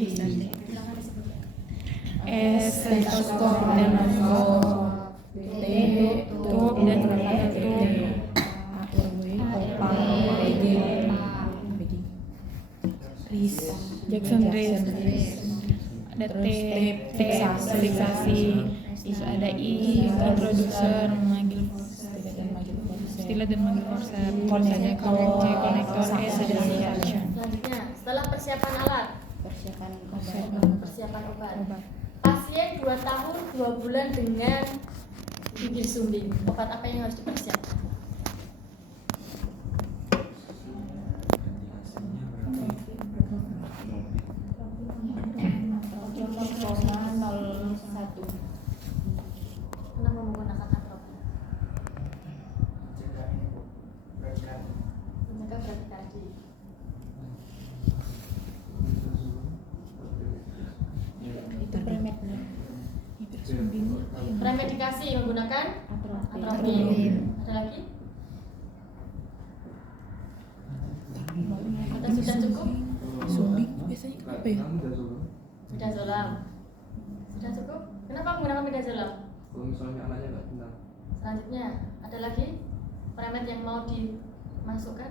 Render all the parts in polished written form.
Silakan disebutkan. Stetoskop dan noskop, tutup dan tertutup, Jackson Race, ada tape, fiksasi, terus ada introducer, stilet dan manggil korset, terus ada konektor, ada function. Selanjutnya, setelah persiapan alat, persiapan obat. Pasien 2 tahun 2 bulan dengan bibir sumbing. Obat apa yang harus dipersiapkan? Kenapa menggunakan atropin? Mencegah bradikardie. Premedikasi menggunakan atropin. Ada lagi? Atau sudah cukup? Sumbing biasanya apa ya? Midazolam. Sudah cukup? Kenapa menggunakan midazolam? Kalau misalnya anaknya nggak tenang. Selanjutnya, ada lagi premed yang mau dimasukkan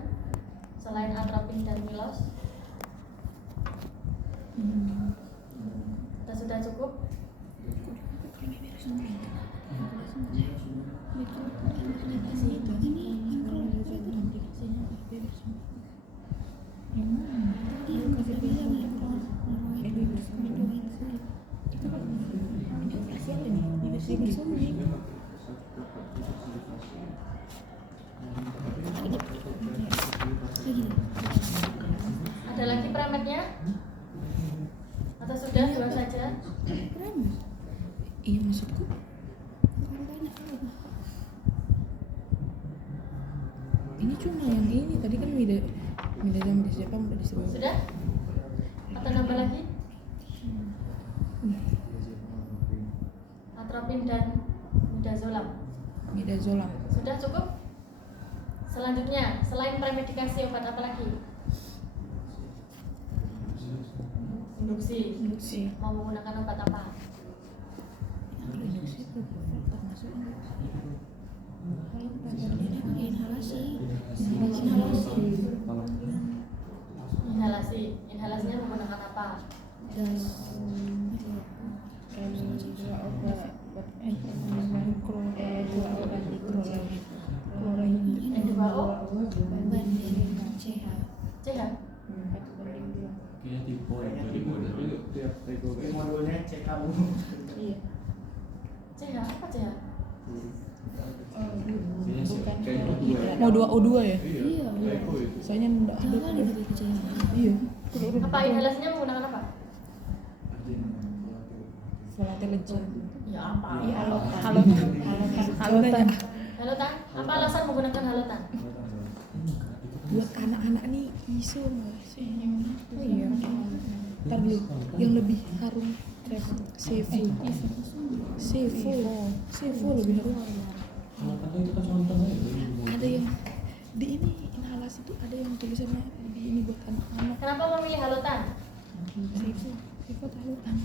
selain atropin dan milos? Atau sudah cukup? Ada lagi premednya? Atau sudah dua saja? Iya maksudku. Ini cuma yang ini tadi kan mida sama siapa udah disebut. Sudah? Atau nambah lagi? Atropin dan midazolam. Midazolam. Sudah cukup? Selanjutnya, selain premedikasi obat apa lagi? Induksi. Mau menggunakan obat apa? Inhalasinya menggunakan apa? N2O CH. Modulnya cek kamu. Iya. CH apa CH? Mau 2O2 ya? Iya. Soalnya enggak ada. Iya. Apa inhalasinya menggunakan apa? Volatilizer. Ya apa? Iya, halotan. Halotan? Apa alasan menggunakan halotan? Buat anak-anak nih iso nggak sih? Oh iya. Ntar dulu, yang lebih harum Sevo lebih harum. Ada yang di ini inhalasi tuh ada yang tulisannya di ini buat anak-anak. Kenapa memilih halotan? Sevo halutan.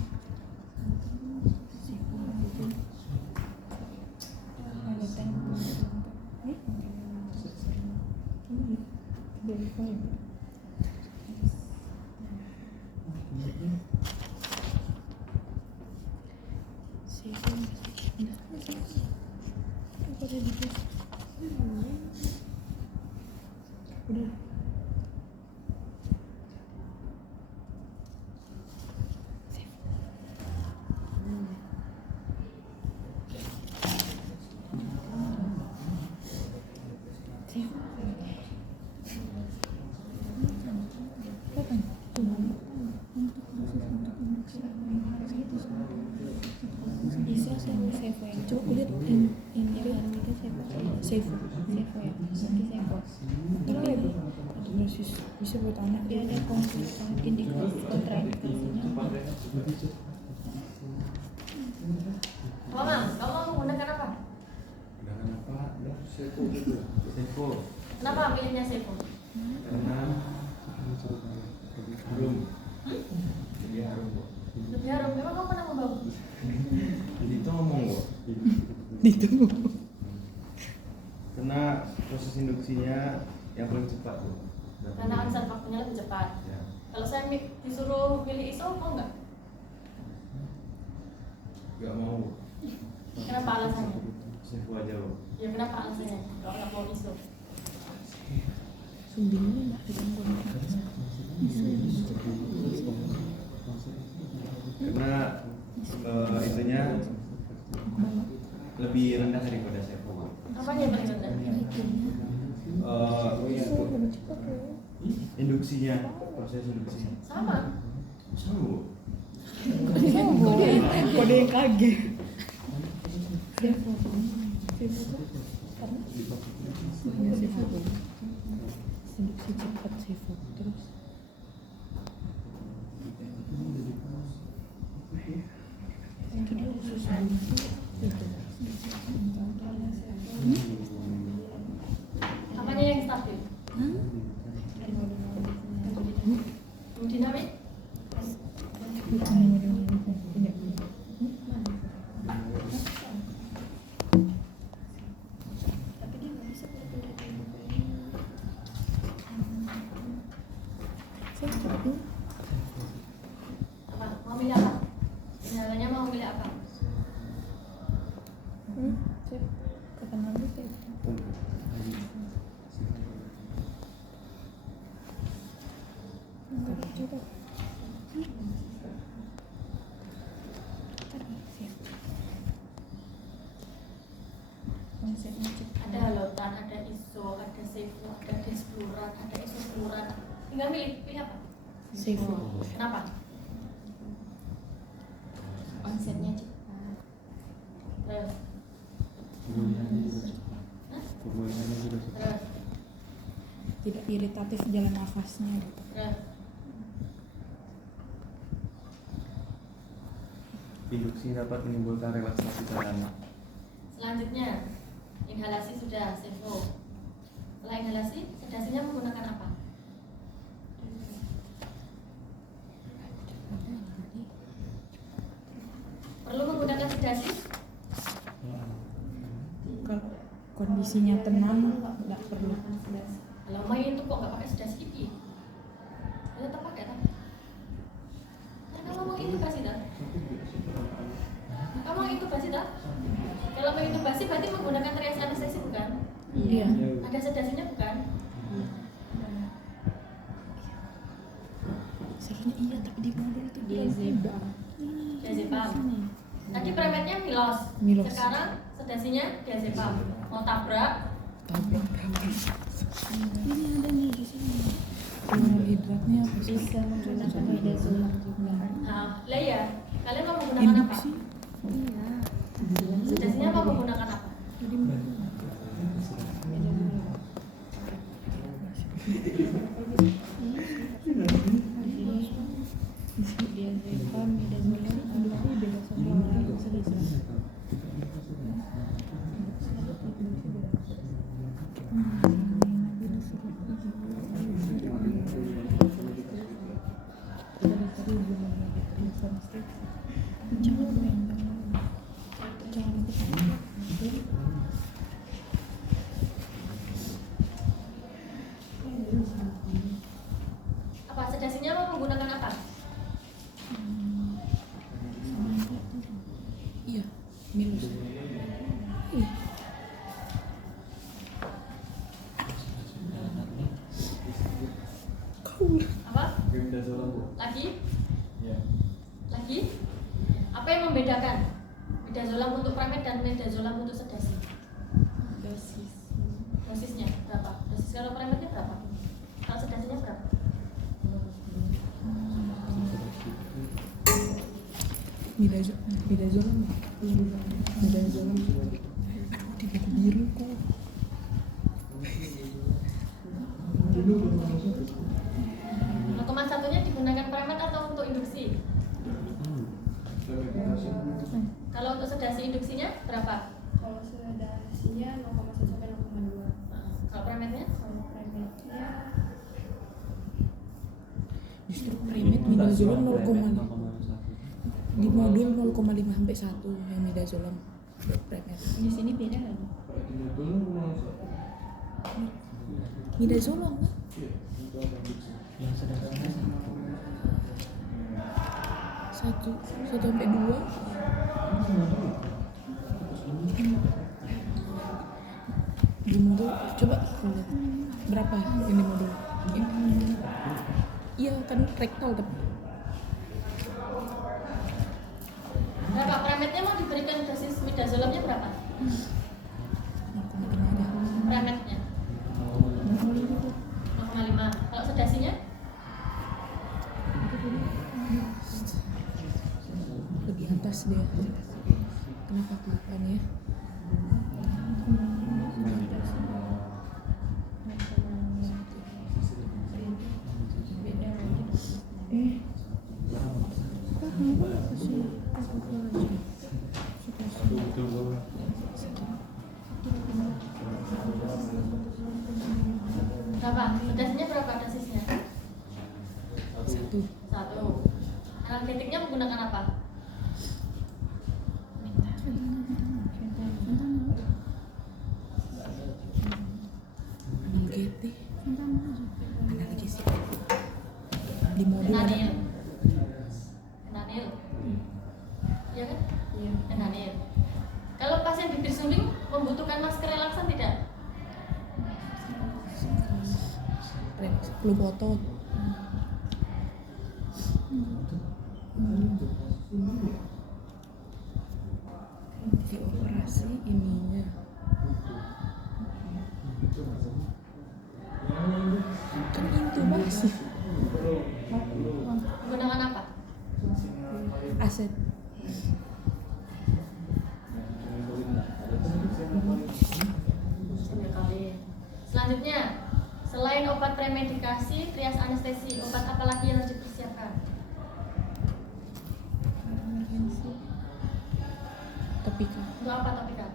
Udah. Coba kulihat ini Sevo ya, kenapa itu? Bisa buat anak. Dia ada kontraindikasinya. Mama, kamu menggunakan apa? Sevo. Kenapa pilihnya Sevo? Karena belum. Jadi harus Ya, Rom, memang kamu pernah membawa? Jadi itu ngomong kok. Ditunggu. Karena proses induksinya yang paling cepat tuh. Karena onset waktunya lebih cepat. Ya. Kalau saya disuruh pilih ISO, mau nggak? Gak mau. Kenapa alasannya? Sefu aja loh. Ya kenapa alasannya? Kalau nggak mau ISO? Sumbingnya nggak ada gangguan nafas. Karena itunya lebih rendah daripada Sefu. Apanya yang paling rendah? Induksinya, proses induksinya. Sama. Sama. Kode yang kaget. Sevo tuh karena Sevo induksi cepat Sevo terus itu dia khusus itu. Apanya yang stabil? Dinamik? Apa? Mau milih apa? Nyatanya mau milih apa? Kapan lalu sih? Coba. Konsepnya Ada halotan, ada ISO, ada Sevo, ada Desfluran, ada isofluran. Tinggal pilih apa? Sevo. Kenapa? Onsetnya cepat. Terus, Pemulihannya juga cepat. terus, Tidak iritatif jalan nafasnya gitu. terus. Induksi dapat menimbulkan relaksasi sarana. Selanjutnya, inhalasi sudah Sevo. Setelah inhalasi, sedasinya menggunakan apa? Perlu menggunakan sedasi? Kalau kondisinya tenang nggak perlu. Kalau main itu kok nggak pakai sedasi pipi? Ya tetap pakai kan? Karena kamu mau intubasi tak? Kamu mau intubasi tak? Kalau mau intubasi berarti menggunakan trias anestesi bukan? Iya. Ada sedasinya bukan? Seharusnya iya tapi di modul itu Diazepam. Diazepam. Tadi premetnya Milos. Milos. Sekarang sedasinya diazepam. Mau tabrak? tabrak berapa? Ini ada nih di sini. Hidratnya apa sih? Bisa menggunakan midazolam juga. Nah, lah ya. Kalian mau menggunakan apa? Induksi. Iya. Sedasinya mau menggunakan apa? Jadi Diazepam, midazolam, induksi beda sama yang lain. Apa sedasinya mau menggunakan apa? iya, minus. Iya. Apa? Midazolam, Bu. Lagi? Ya. Lagi? Apa yang membedakan midazolam untuk premet dan midazolam untuk sedasi? Dosis. Dosisnya berapa? Dosis kalau premetnya berapa? Kalau sedasinya berapa? Midazolam. Aduh, tidak biru kok. Satunya digunakan premet atau untuk induksi? Kalau untuk sedasi induksinya berapa? Kalau sedasinya 0,1 sampai 0,2. Kalau premetnya? Kalau premetnya Justru premet midazolam 0,5. 0,5 sampai 1 yang midazolam Premed. Di sini beda kan? Midazolam kan? Yang sedang-sedang Satu sampai 2. Di modul coba lihat berapa ini modul? Iya kan rektal tapi Berapa Premednya mau diberikan dosis midazolamnya berapa? aku makin ada. Premednya 0,5. Kalau sedasinya? Lebih atas dia. Kenapa aku lupa nih ya? Beda lagi. betul. Berapa? Sedasinya berapa dosisnya? 1. 1. Analgetiknya menggunakan apa? Analgetik. Analgesik. Di modul ada. Enanil. Enanil. Iya kan? Iya. Enanil. Kalau pasien bibir sumbing membutuhkan masker relaksan tidak? Flu otot. Di operasi ininya. Kan intubasi. Menggunakan apa? Aset. Selanjutnya, selain obat premedikasi, trias anestesi, obat apa lagi yang harus dipersiapkan? Topika. Untuk apa topika?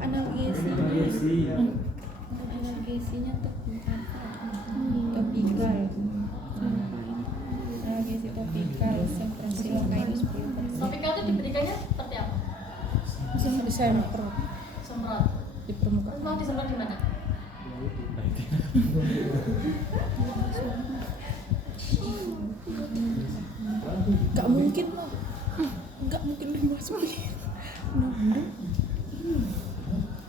Analgesinya topikal. Analgesi topikal semprasilokainus 10%. Topikal itu diberikannya seperti apa? Semprot Semprot. di permukaan. Mau disemprot di mana? Gak mungkin lah. Gak mungkin dimasukin.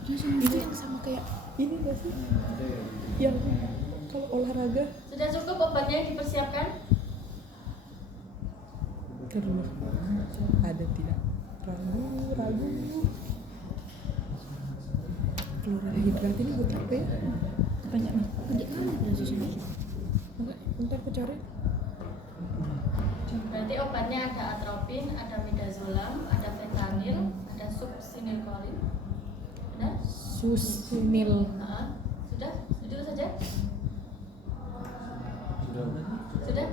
Itu yang sama kayak ini gak sih? Yang kalau olahraga Sudah cukup obatnya yang dipersiapkan? kedua ada tidak ragu klorohidrat ini buat apa ya? Tanya nih. Bentar aku cari. Berarti obatnya ada atropin, ada midazolam, ada fentanyl, ada succinylcholine. Benar? Susinil. Sudah? Itu saja? Sudah. Sudah?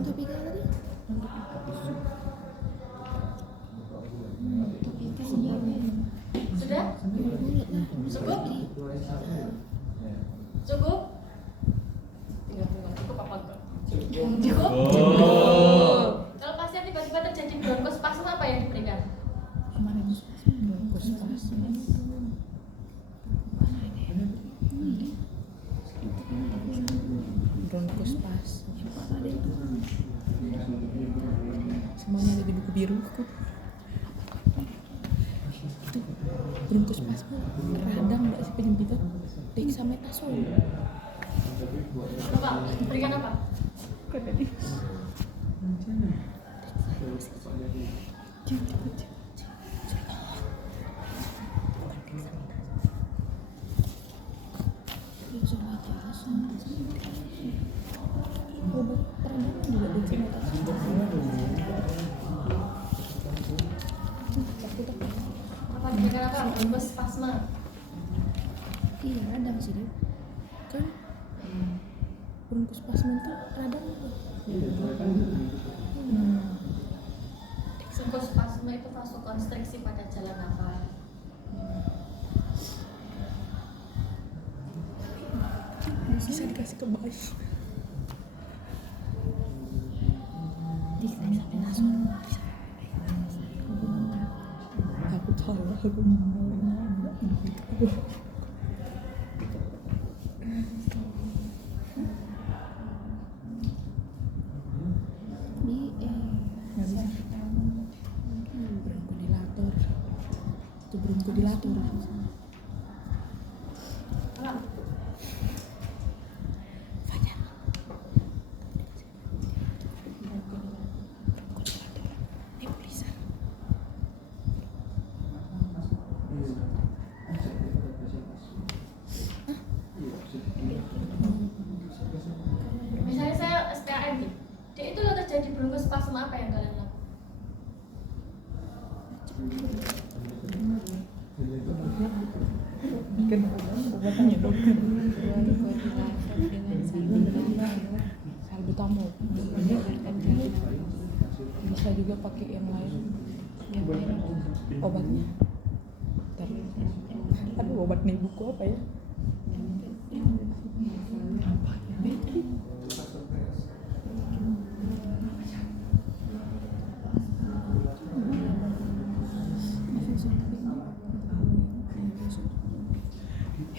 Topika tadi? Sudah? Cukup? Cukup? Cukup apa enggak? Cukup? Kalau pasien tiba-tiba terjadi bronkospasme apa yang diberikan? Bronkospasme. Semuanya ada di buku biru. Itu bronkospasme radang nggak sih penyempitan? Dexamethasone. Apa? Diberikan apa? Obat peradang juga dexamethasone. Apa diberikan apa? Bronkospasme. Iya radang sih dia. Kan bronkospasme itu radang apa? Bronkospasme itu vasokonstriksi pada jalan nafas. bisa dikasih ke bayi. Aku salah, aku nggak bisa. Bronkodilator. Itu bronkodilator. Enggak. Fajar. Nebulizer. Misalnya saya SPAM nih, dia itu lo terjadi bronkospasme apa yang kalian lakukan? Bikin obatannya dokter. Salbutamol. Bisa juga pakai yang lain. Obatnya. Aduh, obat nih buku apa ya?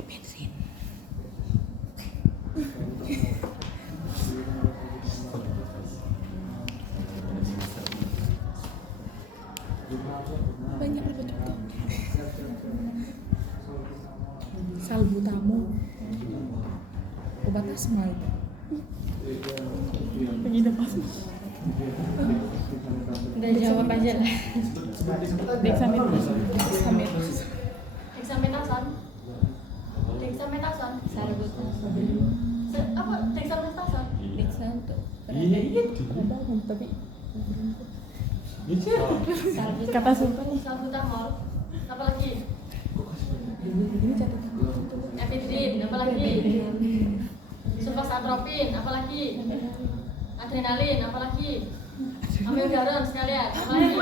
Bensin. Banyak apa tuh? Salbutamol. Obat asma itu. Pengidap asma. Udah jawab aja lah. Dexamethasone. Dexamethasone. Dexamethasone. Apa dexamethasone? Ada tapi Kata siapa nih? Salbutamol. Apa lagi? ini catatan. Ephedrine. Apa lagi? Sulfasaltropin. Apa lagi? Adrenalin. Apa lagi? Amiodaron sekalian. Apa lagi?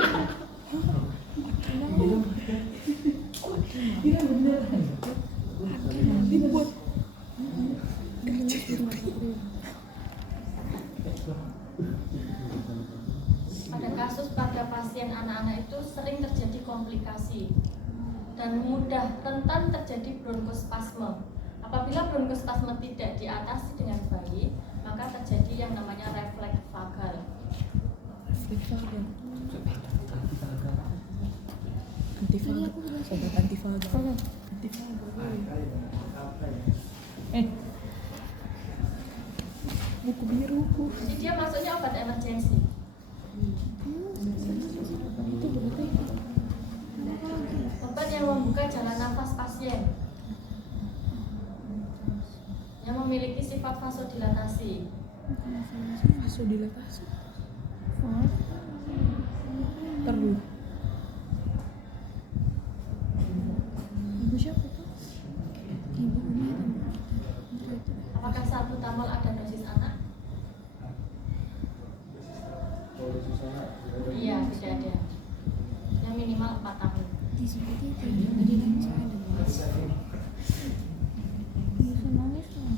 Dibuat Pada kasus pada pasien anak-anak itu sering terjadi komplikasi dan mudah rentan terjadi bronkospasme. Apabila bronkospasme tidak diatasi dengan baik, maka terjadi yang namanya refleks vagal. antivagal. Obat antivagal. Buku biru. Jadi dia masuknya obat emergensi. Itu berarti Obat yang membuka jalan nafas pasien, yang memiliki sifat vasodilatasi. vasodilatasi. Terus Ibu siapa tuh? Ibu Umi. Apakah salbutamol ada dosis anak? Iya, tidak ada. Yang minimal 4 tahun. Seperti itu. Tadi nangis ada. Bisa nangis lah.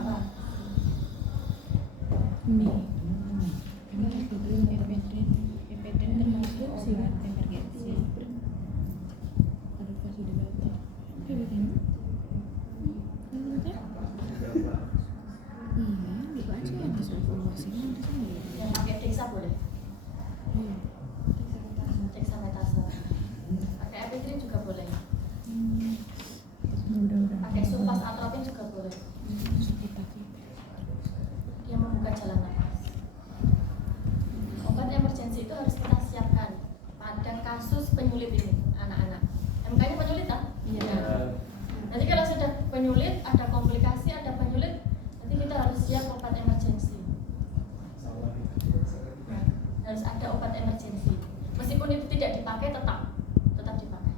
Apa? nih. Epedrin termasuk obat emergensi. Ada vasodilator. Iya, buka aja ya di informasinya di sini. Yang pakai dexa boleh? Dexamethasone. Pakai ephedrine juga boleh. Udah. Pakai sulfasaltropin juga boleh. Dia membuka jalan nafas. Obat emergensi itu harus kita siapkan pada kasus penyulit ini, anak-anak. MK-nya penyulit kan? Iya. Nanti kalau sudah penyulit, ada komplikasi, ada penyulit, nanti kita harus siap obat emergensi. Harus ada obat emergensi. Meskipun itu tidak dipakai, tetap dipakai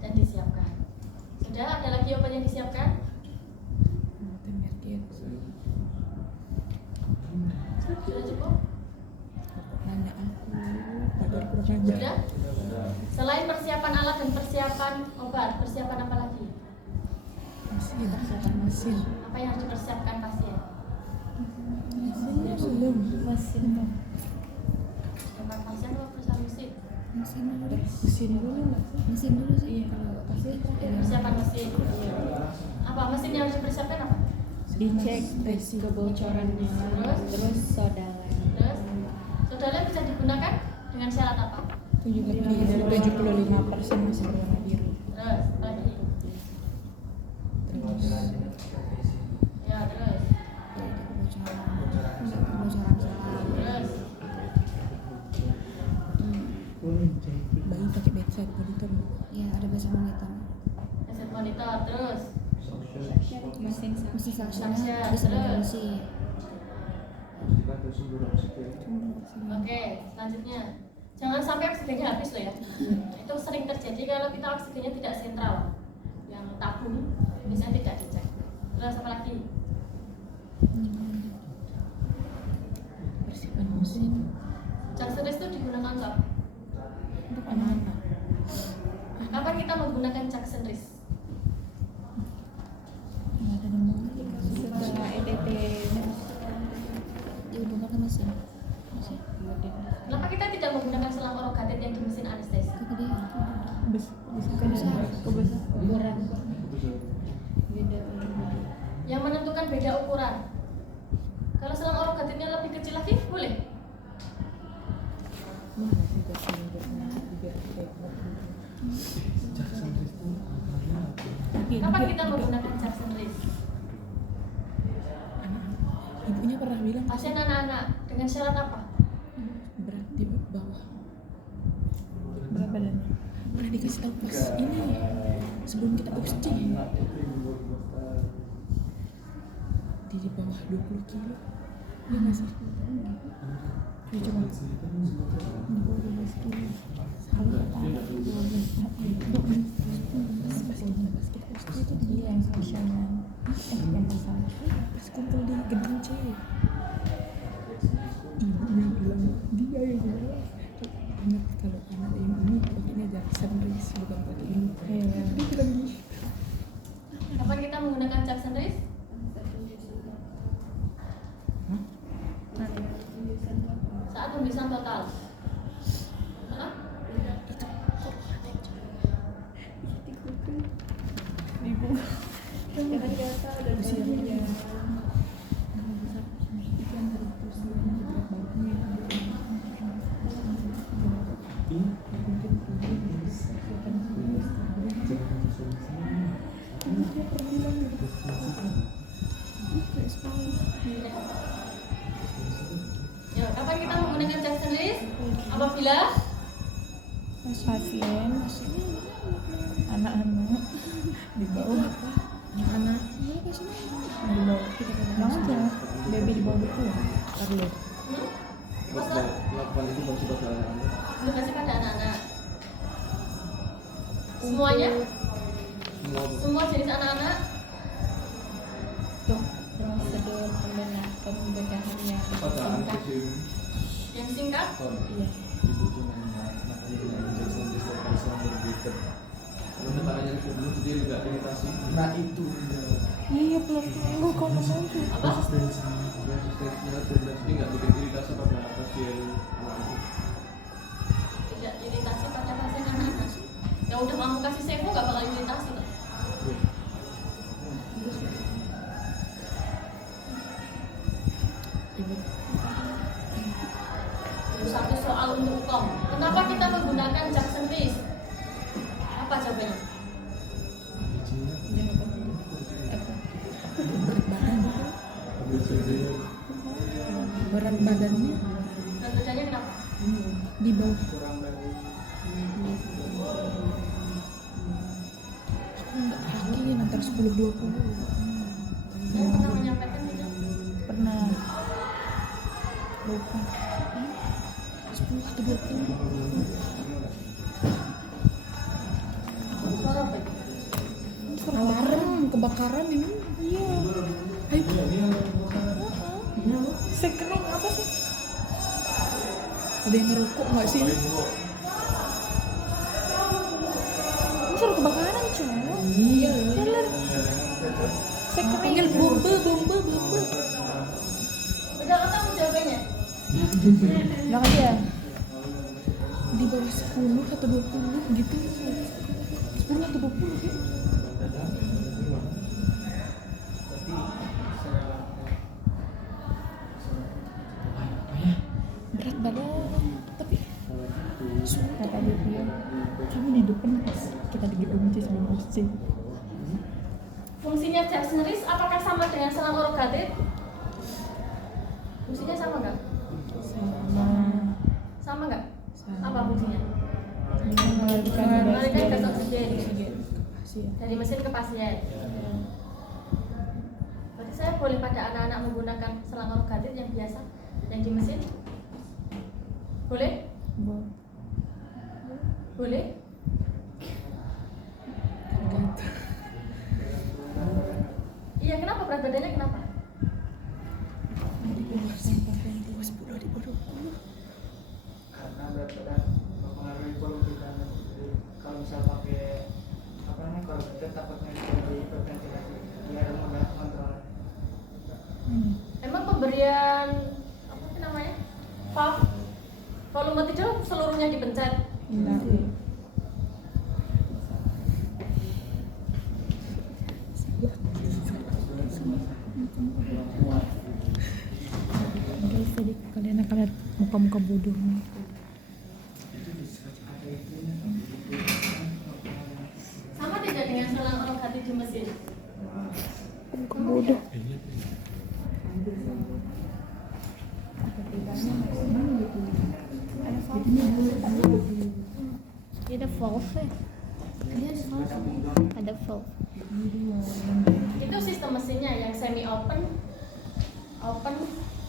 dan disiapkan. Sudah ada lagi obat yang disiapkan? Sudah cukup? Nanya aku, padahal kurang ajar. Sudah? Selain persiapan alat dan persiapan obat, persiapan apa lagi? persiapan mesin. Apa yang harus dipersiapkan pasien? Mesinnya belum. Mesin Persiapan pasien atau persiapan mesin? Mesin dulu nggak sih? mesin dulu sih. Iya, kalau pasien terakhir. Persiapan mesin. Apa mesin yang harus dipersiapkan apa? Dicek kebocorannya, terus sodalan. Terus, saudara bisa digunakan dengan syarat apa? Itu juga 75% masih berwarna biru. Terus, lagi. Terus Ya, terus. Kebocoran salah. Terus, bayi pakai bedside monitor. Ya ada bahasa monitor. headset monitor. Terus, Mesin Suction, suction bisa terus. diganti. oke, selanjutnya. Jangan sampai oksigennya habis loh ya. Itu sering terjadi kalau kita oksigennya tidak sentral. Yang tabung biasanya tidak dicek. Terus apa lagi? Persiapan mesin Jackson itu digunakan untuk apa? untuk anak-anak. Kapan kita menggunakan Jackson Wrist? Nggak ada nomor. Setelah EDT dihubungkan ke mesin. Mesin. Kenapa kita tidak menggunakan selang orogated yang di mesin anestesi? Kegedean. Kebesaran. Beda. Yang menentukan beda ukuran. Kalau selang orogatednya lebih kecil lagi, boleh. Kapan kita menggunakan Jackson Wrist? Ibunya pernah bilang Pasien anak-anak dengan syarat apa? berat di bawah. Berat badannya. Pernah dikasih tahu pas ini sebelum kita oksigen. Di bawah 20 kilo. Iya nggak sih? Ya, coba. Di bawah 12 kilo. Salah pas kita oksigen itu Iya yang spesialnya. Yang salah. pas kumpul di gedung C. Ibunya bilang dia yang bilang ingat kalau anak yang ini pakainya Jackson Wrist bukan pakai ini. Dia bilang gini. Kapan kita menggunakan Jackson Wrist? Saat pemeriksaan total. Hah? Ya, kapan kita menggunakan Jackson Wrist? Apabila Pasien anak-anak di bawah Anak di bawah jangan aja baby di bawah 20 Carlo. Maksud? Melakukan itu masih pada anak-anak. Edukasi pada anak-anak. Semuanya? Semua jenis anak-anak? untuk prosedur pembedahan yang Pada anak singkat. kecil. Yang singkat? Iya. Itu tuh namanya Jackson Wrist yang berbeda. Karena tangannya dulu dia juga iritasi. Nah itu. Iya pelan lu kalau mau tuh. Apa? Resistensinya dan jadi nggak bikin iritasi pada pasien anak. Tidak iritasi pada pasien anak-anak. Ya udah kamu kasih sevo nggak bakal iritasi loh. Satu soal untuk UKOM. Kenapa kita menggunakan Jackson Wrist? Apa jawabannya? Berat badannya Berat badannya kenapa? di bawah. Aku nggak yakin antara 10-20. Saya pernah menyampaikan tidak? Pernah lupa 10 atau 20. Suara apa itu? Alarm kebakaran ini. Iya. Ayo. Sekering apa sih? Ada yang ngerokok nggak sih? Ini suara kebakaran cuma. Iya. Bener. Panggil bomba. Udah ketemu jawabannya? Bilang aja di bawah 10 atau 20 gitu. 10 atau 20 ya. Berat badan tapi kata dia bilang kamu di depan pas kita di gedung C sebelum C. Fungsinya Jackson Rees apakah sama dengan selang orogatif? Fungsinya sama nggak? Sama nggak? Apa fungsinya? Mengalirkan gas oksigen dari mesin ke pasien. Berarti saya boleh pada anak-anak menggunakan selang orogatif yang biasa, yang di mesin? Boleh? Boleh? Iya, kenapa berat badannya kenapa? Di bawah 10 di bawah 20. Karena berat badan mempengaruhi volume kita. Jadi kalau misal pakai apa namanya korbater takutnya jadi hiperventilasi, dia harus mudah kontrol. Emang pemberian apa sih namanya? Valve volume tidur seluruhnya dipencet. Guys, tadi kalian akan lihat muka-muka bodoh. Sama tidak dengan selang orogatif di mesin? Muka bodoh. Ada valve ya? Ada valve. Itu sistem mesinnya yang semi open,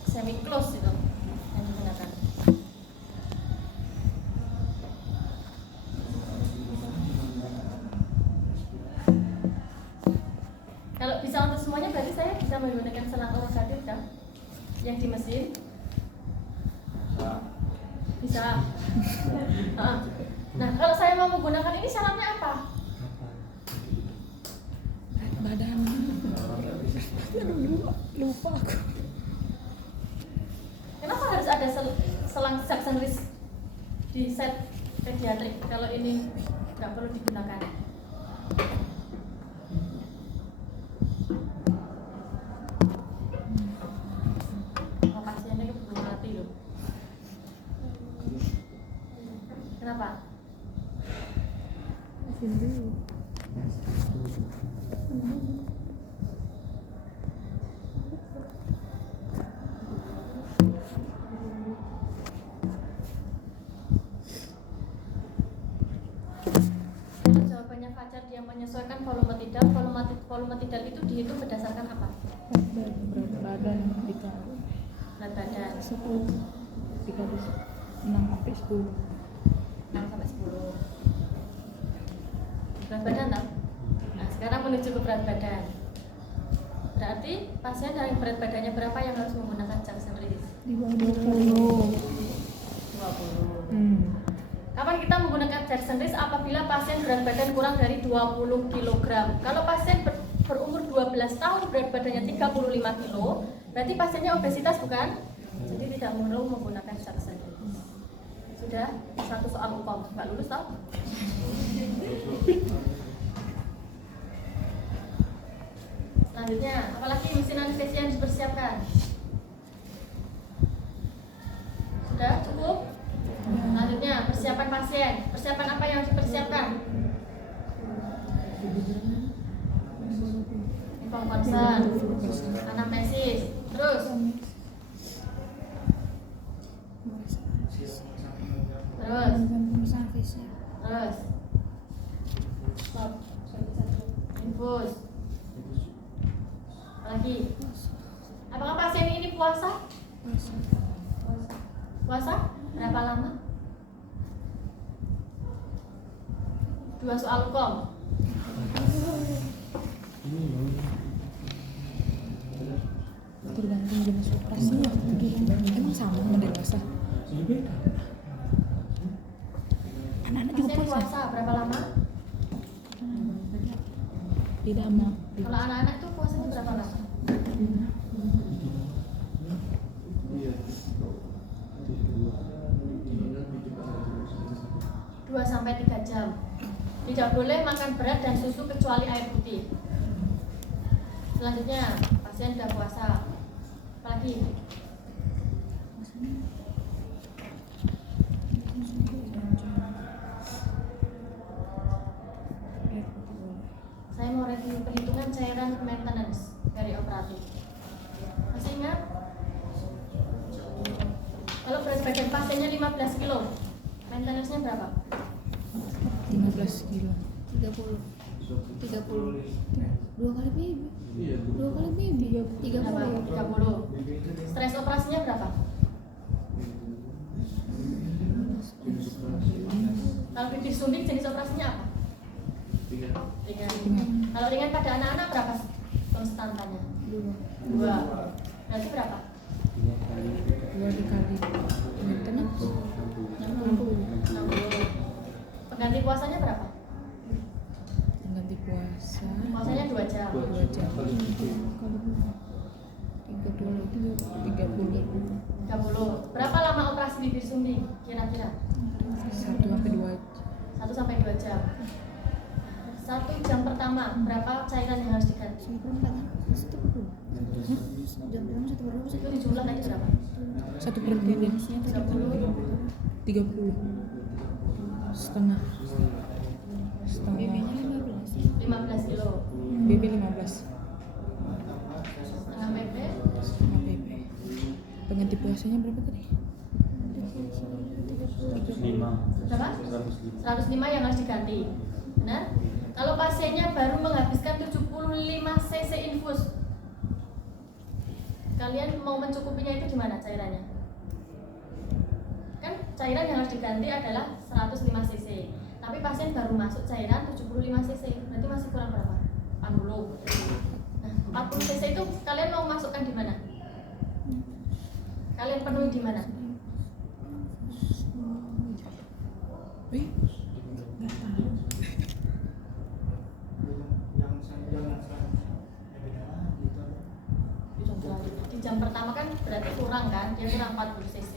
semi close itu yang digunakan. Kalau bisa untuk semuanya berarti saya bisa menggunakan selang orogatif kan? Yang di mesin bisa. Nah, kalau saya mau menggunakan ini syaratnya apa? Badan. Lupa aku. Kenapa harus ada selang Jackson Rees di set pediatrik kalau ini nggak perlu digunakan? Oh, pasiennya keburu mati loh. Kenapa? Kalau jawabannya Fajar dia menyesuaikan volume tidal itu dihitung berdasarkan apa? Berat badan dikali Berat badan 10 dikali 6 sampai 10. 6 sampai 10. Berat badan tak? Nah, sekarang menuju ke berat badan. Berarti pasien dari berat badannya berapa yang harus menggunakan Jackson Rees? Di bawah 20. 20. Kapan kita menggunakan Jackson Rees? Apabila pasien berat badan kurang dari 20 kg. Kalau pasien berumur 12 tahun berat badannya 35 kg, berarti pasiennya obesitas bukan? Jadi tidak perlu menggunakan Jackson Rees. Sudah satu soal hukum, nggak lulus tau? Selanjutnya, apalagi mesin anestesi yang dipersiapkan? Sudah cukup? Selanjutnya, persiapan pasien. Persiapan apa yang harus dipersiapkan? Inform concern, anamnesis, terus terus stop. Infus. Lagi. Apakah pasien ini puasa? Puasa? Berapa lama? 2 soal hukum. Tergantung jenis operasinya. Emang sama sama dewasa? Anak-anak juga Pasien puasa. puasa berapa lama? Beda sama Kalau anak-anak itu puasanya berapa lama? Iya. 2-3 jam. Tidak boleh makan berat dan susu kecuali air putih. Selanjutnya, pasien sudah puasa. Apalagi? Saya mau review perhitungan cairan maintenance dari operatif. Masih ingat? Kalau berat badan pasiennya 15 kilo, maintenance-nya berapa? 15 kilo. 30. 2 kali BB. Iya. 2 kali BB. 30. Berapa? 30. Stres operasinya berapa? Kalau bibir sumbing jenis operasinya apa? 3. Kalau ringan pada anak-anak berapa konstantannya? 2. Berarti berapa? 2 dikali maintenance 60. Pengganti puasanya berapa? ganti puasa Puasanya 2 jam. 2 jam 30. Berapa lama operasi bibir sumbing kira-kira? 1-2 1-2 jam. 1 jam pertama berapa cairan yang harus diganti? Itu dijumlah tadi berapa? 1 per 3 30 setengah BB-nya 15 kilo. BB 15 Setengah PP setengah BB. Pengganti puasanya berapa tadi? 105. berapa? 105 yang harus diganti. Benar? Kalau pasiennya baru menghabiskan 75 cc infus, kalian mau mencukupinya itu gimana cairannya? Kan cairan yang harus diganti adalah 105 cc, tapi pasien baru masuk cairan 75 cc, berarti masih kurang berapa? 40. Nah, 40 cc itu kalian mau masukkan di mana? Kalian penuhi di mana? Wih, Di jam pertama kan berarti kurang kan, dia kurang 40 cc.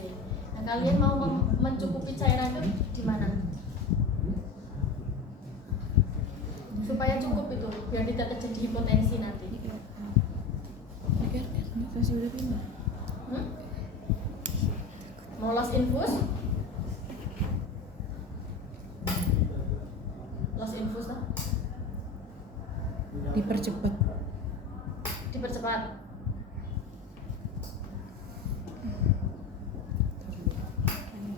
Nah, kalian mau mencukupi cairan itu di mana? Supaya cukup itu, biar tidak terjadi hipotensi nanti. kasih udah pindah. Mau loss infus? Loss infus lah. Dipercepat. Dipercepat.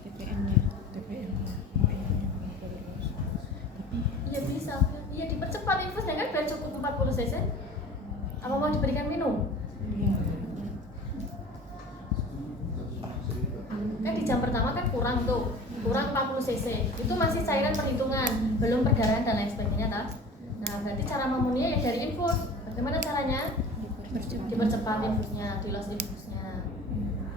TPM-nya tapi Iya bisa, iya dipercepat infusnya kan biar cukup 40 cc. Apa mau diberikan minum? ya Kan di jam pertama kan kurang tuh, kurang 40 cc. Itu masih cairan perhitungan, belum perdarahan dan lain sebagainya tak? Nah berarti cara memenuhinya ya dari infus. Bagaimana caranya? Dipercepat infusnya, di loss infusnya.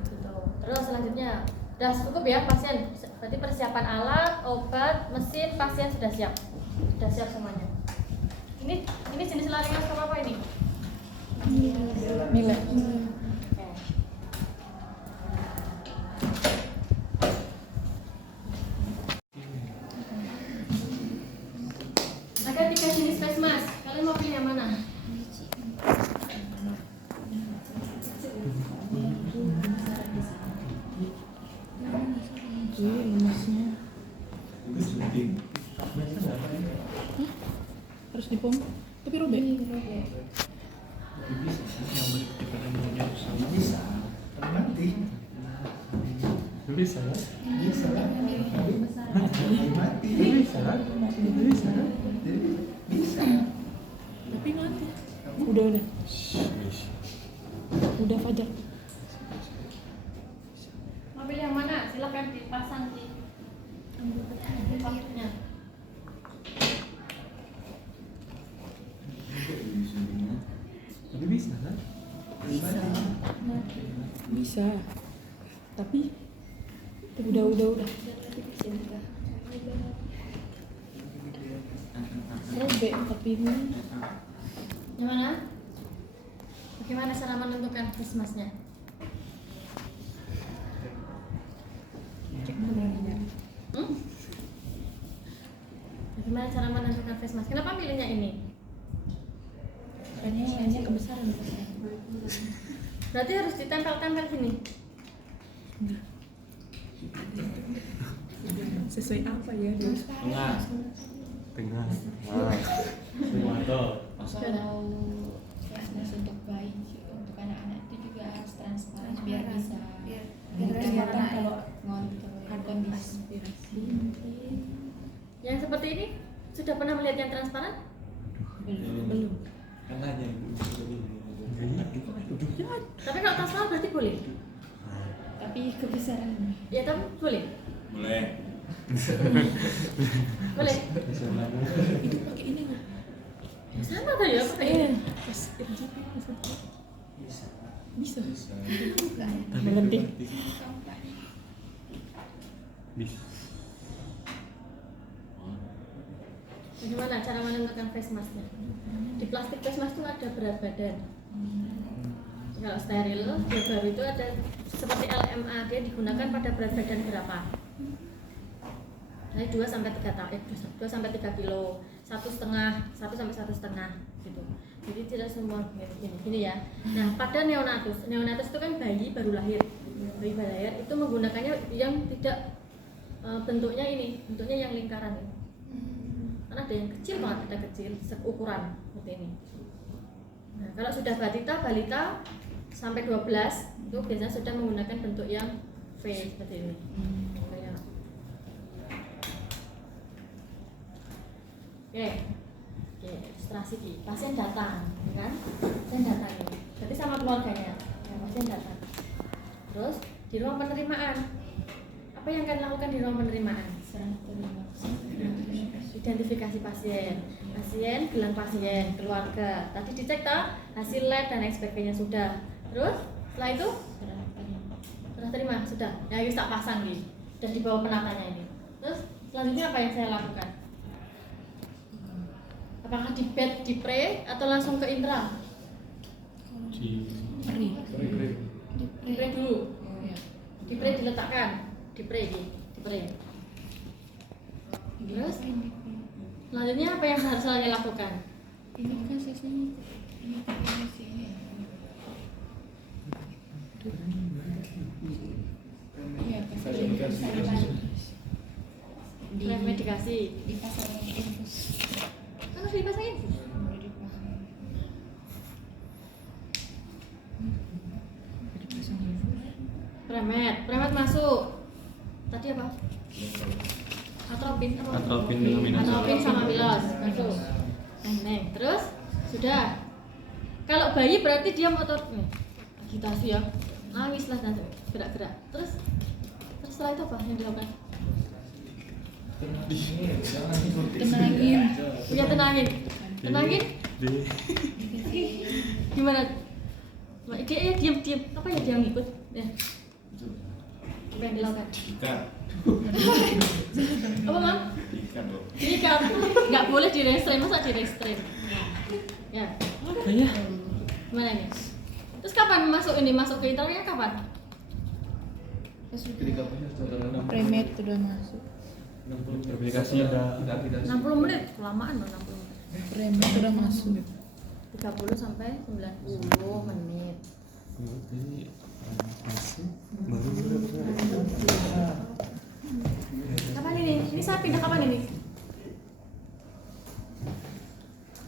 Gitu. Terus selanjutnya, udah cukup ya pasien. Berarti persiapan alat, obat, mesin, pasien sudah siap. Sudah siap semuanya. Ini jenis laryngoscop apa ini? Mila. Oke. Ada 3 jenis face mask. Kalian mau pilih yang mana? Lemasnya harus dipom tapi robek. Bisa ya? Tapi mati. Udah Fajar. Mau pilih yang mana? Silakan dipasang di paketnya. Tapi bisa kan? Bisa. Tapi udah. Robek tapi ini Gimana? Bagaimana cara menentukan face mask-nya? Cek benarnya. Bagaimana cara menentukan face mask? Kenapa pilihnya ini? Kayaknya kebesaran besar. Berarti harus ditempel-tempel gini. Sesuai apa ya? Tengah. Tengah. Mantap. Kalau fasilitas untuk bayi untuk anak-anak itu juga harus transparan biar bisa kelihatan kalau ngontrol kondisi. Yang seperti ini sudah pernah melihat yang transparan? Belum. Tengahnya ibu. Tapi kalau transparan berarti boleh? Tapi kebesarannya Ya tapi boleh? Boleh. Boleh? Itu pakai ini nggak? Ya sama tuh ya, pakai ini. Pas RGB Bisa. bisa. Berhenti. Bagaimana cara menentukan face mask-nya? Di plastik face mask itu ada berat badan. Kalau steril, dia baru itu ada seperti LMA, dia digunakan pada berat badan berapa? Dari 2 sampai 3 2 sampai 3 kilo, 1,5 sampai 1,5 gitu. Jadi tidak semua gini ya. Nah, pada neonatus itu kan bayi baru lahir. Bayi baru lahir itu menggunakannya yang tidak bentuknya yang lingkaran. Karena ada yang kecil banget, ada kecil seukuran seperti ini. Nah, kalau sudah balita sampai 12 itu biasanya sudah menggunakan bentuk yang V seperti ini. Kayak. Oke, ilustrasi di pasien datang, ya kan? Pasien datang ini, berarti sama keluarganya. Ya, pasien datang. Terus di ruang penerimaan, apa yang akan dilakukan di ruang penerimaan? serah terima. Identifikasi pasien, bilang pasien, keluarga. Tadi dicek tak hasil lab dan lain sebagainya sudah. Terus setelah itu serah terima sudah. Ya yuk tak pasang nih dan dibawa penatanya ini. Terus selanjutnya apa yang saya lakukan? Apakah di bed, di pre atau langsung ke intra? Di pre dulu. Di pre diletakkan, di pre. Terus selanjutnya apa yang harus saya lakukan? Ini kasusnya ini kondisi ini. Iya, di Medikasi. dipasang infus. Kan harus dipasangin. Premed masuk. Tadi apa? Atropin sama pilos masuk. Neng, terus sudah. Kalau bayi berarti dia motor nih. Agitasi ya. Nangis lah nanti gerak-gerak. Terus setelah itu apa yang dilakukan? Tenangin. Ya tenangin. Gimana? Dia diam. Apa ya dia ngikut? Ya. Apa yang dilakukan? Apa mam? Ikat. Nggak boleh di restrain, masa di restrain? Ya. Gimana ini? Terus kapan masuk ke internalnya kapan? Premed sudah masuk. Verifikasi ada 60 menit, kelamaan loh 60 menit. Premed sudah masuk. 30 sampai 90 menit. Kapan ini? Ini saya pindah kapan ini?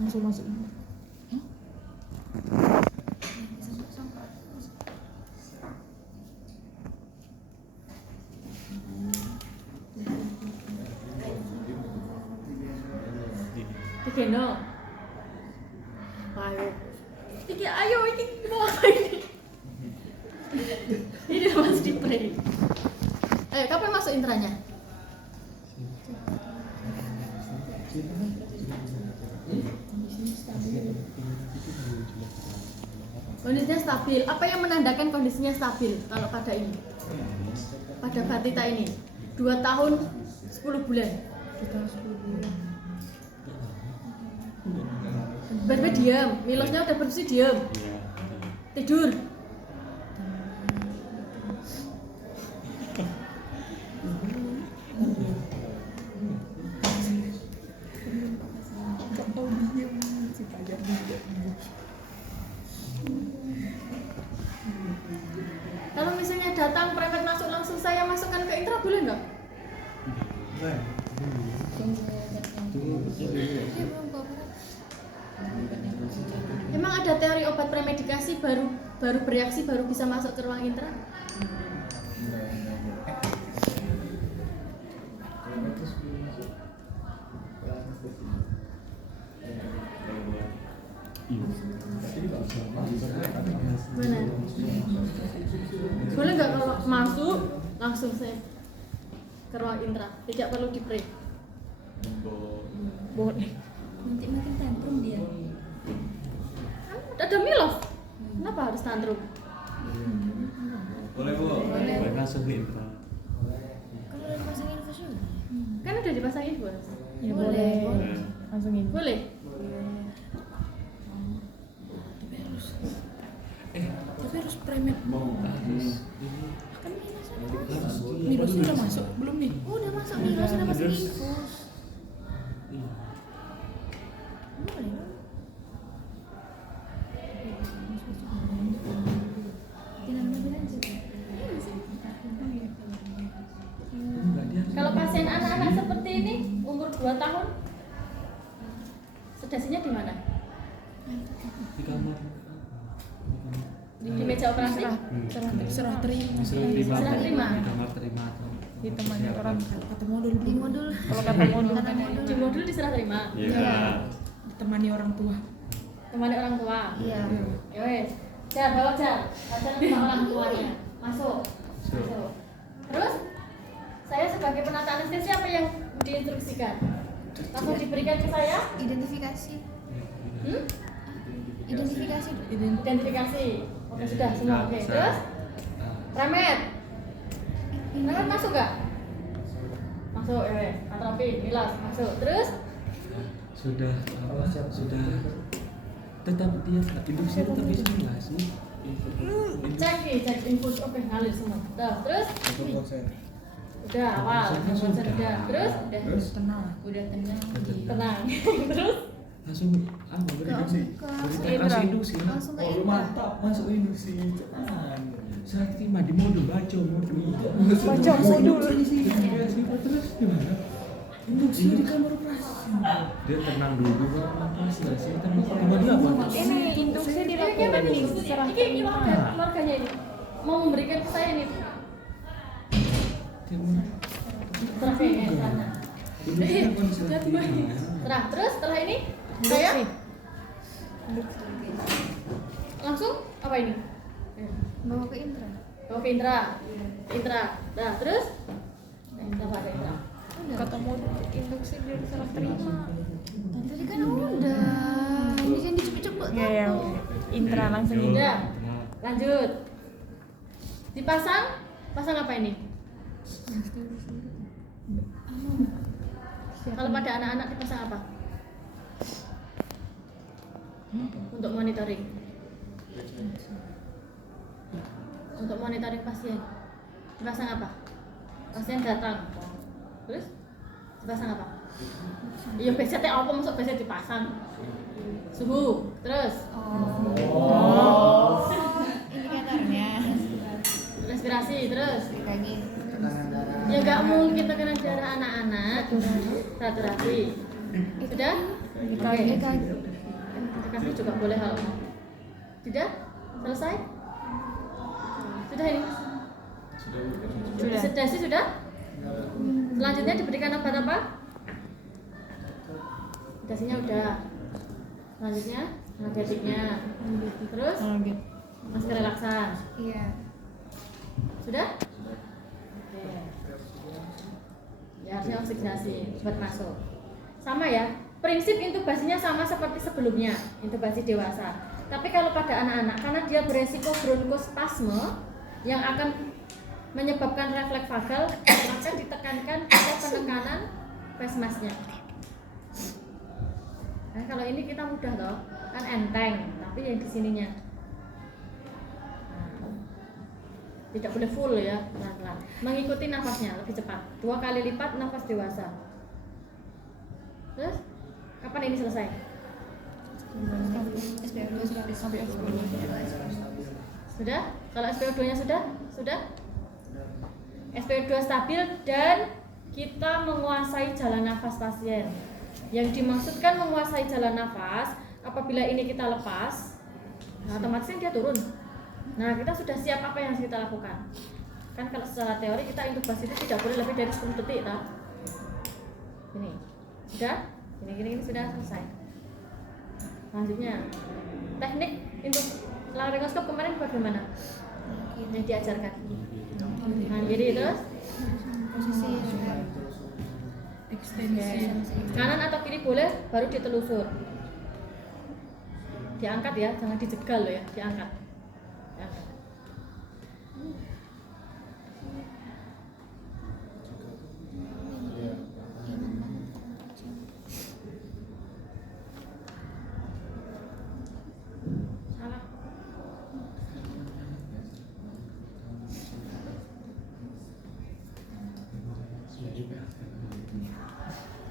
Langsung masuk. Digendong. Ayo, ini mau apa ini? Ini udah masuk di pre. Ayo, kapan masuk intranya? Kondisinya stabil. Apa yang menandakan kondisinya stabil kalau pada ini? Pada batita ini 2 tahun 10 bulan. 2 tahun 10 bulan. Tiba-tiba diam, Milosnya udah bersih diam. Iya. Tidur. Kau diem si Fajar juga. Kalau misalnya datang private masuk langsung saya masukkan ke intra boleh nggak? Emang ada teori obat premedikasi baru bereaksi baru bisa masuk ke ruang intra? Mana? Boleh nggak kalau masuk langsung saya ke ruang intra, tidak perlu di pre? Boleh. Nanti makin tantrum dia. Ada Milos, kenapa harus tantrum? Boleh bu. Boleh. Masuk ke intra. Kalau udah pasang infus juga. Kan udah dipasangin bos. Ya Boleh. boleh. Langsung ini. Boleh. Tapi harus premed. Harus. Kan Milos udah masuk belum nih? Udah masuk Milos, udah masuk infus. Boleh. Jangan lebih lanjut. Kalau pasien anak-anak seperti ini umur 2 tahun, sedasinya di mana? Di kamar. Di meja operasi? Serah terima. Serah terima. Di kamar terima. Ditemani orang kata modul Di modul. Kalau kata modul Di modul diserah terima. Iya. ditemani orang tua. Temani orang tua. Iya. Ya wes. Jar, bawa jar. Baca nama orang tuanya. Masuk. Masuk. Terus saya sebagai penata anestesi apa yang diinstruksikan? Langsung diberikan ke saya? Identifikasi. Hmm? Identifikasi. Identifikasi. Oke sudah semua. Oke. Terus remet. Remet masuk gak? Masuk ya wes. Atropi, Milos masuk. Terus Sudah tetap dia induksi tetap bisa nggak sih? cek infus. Oke ngalir semua. Terus udah awal konsen udah. Terus udah Tenang. Udah tenang. tenang. Terus Langsung berinduksi. Indra. Induksi. Langsung ke Oh, Indra. mantap masuk induksi. Serah terima di modul baca modul. Baca modul. Terus gimana? Induksi di kamar operasi. Dia tenang dulu baru operasi. Saya tenang. Kemudian apa? Ini induksi dilakukan di serah ini terima. keluarganya ini mau memberikan ke saya nih. Terakhir sana. Serah. Terus setelah ini saya langsung apa ini? Bawa ke Indra. Bawa ke Indra. Indra. Nah terus kita pakai Indra. Kata modul induksi dia serah terima. Tadi kan udah. Ini kan dicepet-cepet Ya ya. Intra langsung ini. Udah. Lanjut. Dipasang. Pasang apa ini? Kalau pada anak-anak dipasang apa? Untuk monitoring. Untuk monitoring pasien. Dipasang apa? Pasien datang. Terus dipasang apa? Iya BCT apa masuk BCT dipasang? Suhu. Terus Indikatornya. respirasi. Terus Lagi. tekanan darah. ya nggak mungkin tekanan darah anak-anak. Saturasi. Sudah? EKG. Kasih juga boleh kalau mau. Sudah? Selesai? Sudah ini? Sudah. Sedasi sudah? Selanjutnya diberikan obat apa? Sedasinya udah. Selanjutnya analgetiknya. Terus Lanjut. masker relaksan. Iya. Sudah? Oke. Ya harusnya oksigenasi buat masuk. Sama ya. Prinsip intubasinya sama seperti sebelumnya, intubasi dewasa. Tapi kalau pada anak-anak, karena dia beresiko bronkospasme yang akan menyebabkan refleks vagal, maka ditekankan pada penekanan face mask-nya. Nah, kalau ini kita mudah toh. kan enteng, tapi yang di sininya tidak boleh full ya, pelan-pelan. Mengikuti nafasnya lebih cepat, 2 kali lipat nafas dewasa. Terus kapan ini selesai? SPO2 sampai SPO2. Sudah? Kalau SPO2-nya sudah? SPO2 stabil dan kita menguasai jalan nafas pasien. Yang dimaksudkan menguasai jalan nafas, apabila ini kita lepas, nah otomatis kan dia turun. Nah, kita sudah siap apa yang harus kita lakukan. Kan kalau secara teori kita intubasi itu tidak boleh lebih dari 10 detik, tak? Ini. Sudah? Gini sudah selesai. Selanjutnya, teknik untuk laryngoskop kemarin bagaimana? Yang diajarkan. Nah, jadi terus Posisi Ekstensi. kanan atau kiri boleh, baru ditelusur. Diangkat ya, jangan dijegal loh ya, diangkat. Salah.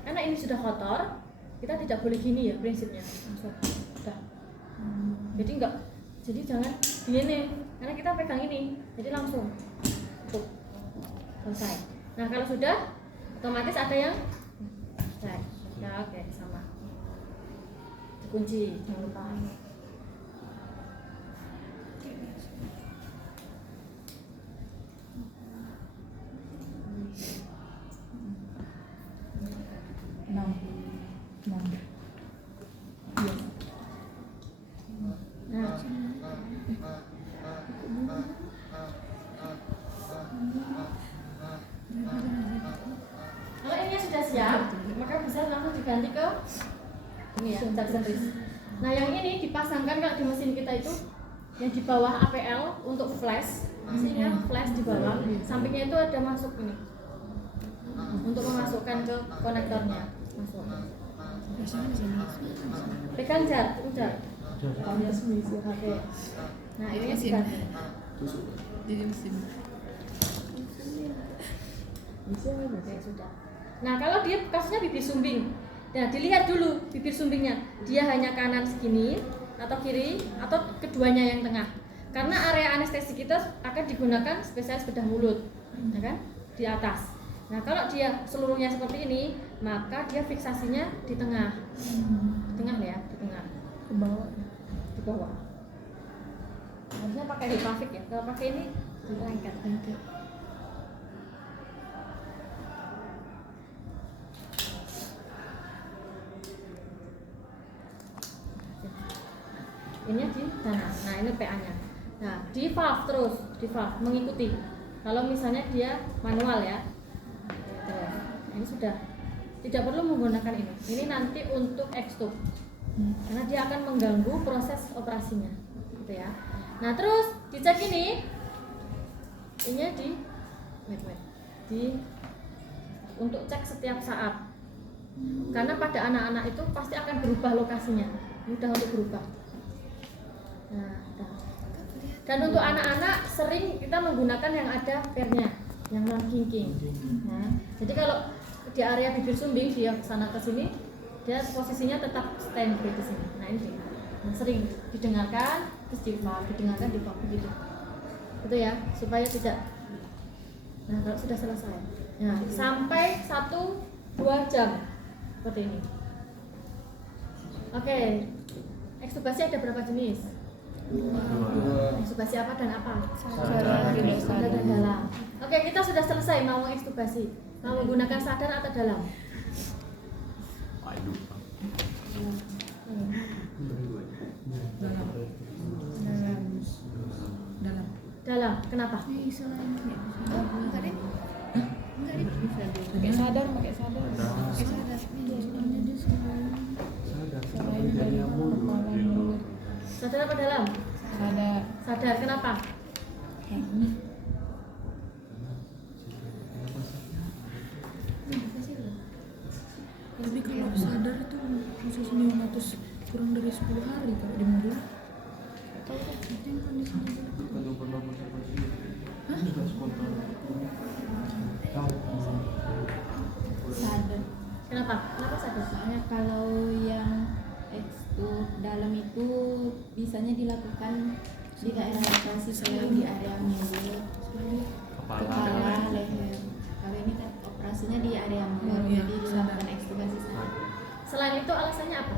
Karena ini sudah kotor, kita tidak boleh gini ya prinsipnya. Langsung. Sudah. Jadi jangan gini, karena kita pegang ini, jadi langsung tuh selesai. Nah kalau sudah, otomatis ada yang selesai. Ya oke, sama. Dikunci, jangan lupa. Enam. Iya. Nah, kalau ini sudah siap, maka bisa langsung diganti ke ini ya, Jackson Wrist. Nah, yang ini dipasangkan kalau di mesin kita itu yang di bawah APL untuk flash, mesinnya flash di bawah, sampingnya itu ada masuk ini untuk memasukkan ke konektornya. Masuk. Pegang jar, ujar. Oke. Nah, ini diganti. Jadi mesin. Oke, sudah. Nah, kalau dia kasusnya bibir sumbing, nah dilihat dulu bibir sumbingnya, dia hanya kanan segini atau kiri atau keduanya yang tengah. Karena area anestesi kita akan digunakan spesialis bedah mulut, ya kan? Di atas. Nah, kalau dia seluruhnya seperti ini, maka dia fiksasinya di tengah. Di tengah ya, di tengah. Ke bawah. Di bawah. Harusnya pakai hipafik ya. Kalau pakai ini dilengket. Ini di sana. Nah, ini PA-nya. Nah, di valve terus, di valve mengikuti. Kalau misalnya dia manual ya. Terus. Ini sudah tidak perlu menggunakan ini. Ini nanti untuk extube. Karena dia akan mengganggu proses operasinya. Gitu ya. Nah, terus dicek ini di untuk cek setiap saat. Karena pada anak-anak itu pasti akan berubah lokasinya. Mudah untuk berubah. Nah, dan untuk anak-anak sering kita menggunakan yang ada pernya, yang non kinking. Nah, jadi kalau di area bibir sumbing dia kesana ke sini, dia posisinya tetap standby di sini. Nah ini, nah, sering didengarkan, terus didengarkan di bawah begitu, itu ya supaya tidak. Nah kalau sudah selesai, nah sampai 1-2 jam seperti ini. Oke, ekstubasi ada berapa jenis? Ekstubasi apa dan apa? Sadar Dan dalam. Oke, kita sudah selesai mau ekstubasi. Mau menggunakan sadar atau dalam? Dalam. Kenapa? Pakai sadar. Selain dari kepala mulut. Sadar apa dalam? Sadar. Sadar. Kenapa? Tapi kalau sadar itu khusus neonatus kurang dari 10 hari kalau di mobil. Tahu kan yang kondisinya Kalau pernah konservasi sudah spontan. sadar. Kenapa? Kenapa sadar? Soalnya kalau yang ekstur dalam itu bisanya dilakukan di daerah operasi, kalau di area mulut, kepala, leher. Kalau ini kan operasinya di area mulut, Iya, jadi dilakukan ekstubasi sana. Selain itu alasannya apa?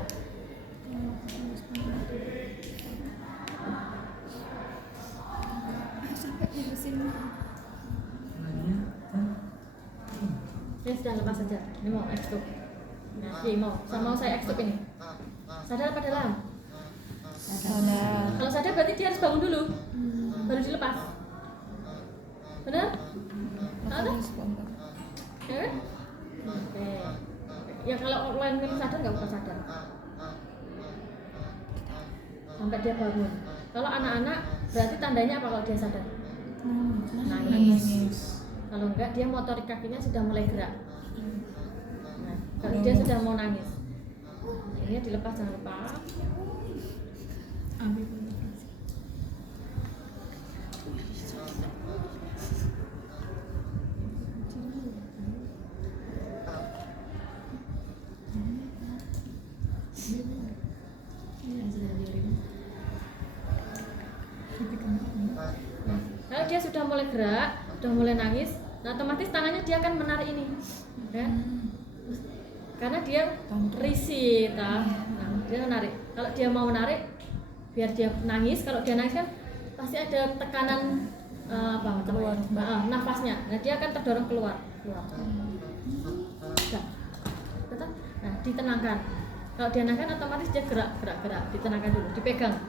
Ya sudah lepas saja. Ini mau ekstub. Nah, mau saya ekstub ini. Sadar apa dalam? sadar. Kalau sadar berarti dia harus bangun dulu, baru dilepas. Benar? Ada? Spontan. Ya kan? Oke. Ya kalau orang lain sadar nggak bakal sadar. Sampai dia bangun. Kalau anak-anak berarti tandanya apa kalau dia sadar? Nangis. Kalau enggak dia motorik kakinya sudah mulai gerak. Nah, kalau dia sudah mau nangis, ini dilepas, jangan lupa. Ambil Kalau dia sudah mulai gerak, sudah mulai nangis, nah otomatis tangannya dia akan menarik ini, ya. Karena dia risih, nah dia menarik. Kalau dia mau menarik, biar dia nangis. Kalau dia nangis kan pasti ada tekanan keluar, nafasnya. Nah dia akan terdorong keluar. Betul? Nah ditenangkan. Kalau dia tenangkan otomatis dia gerak, ditenangkan dulu, dipegang.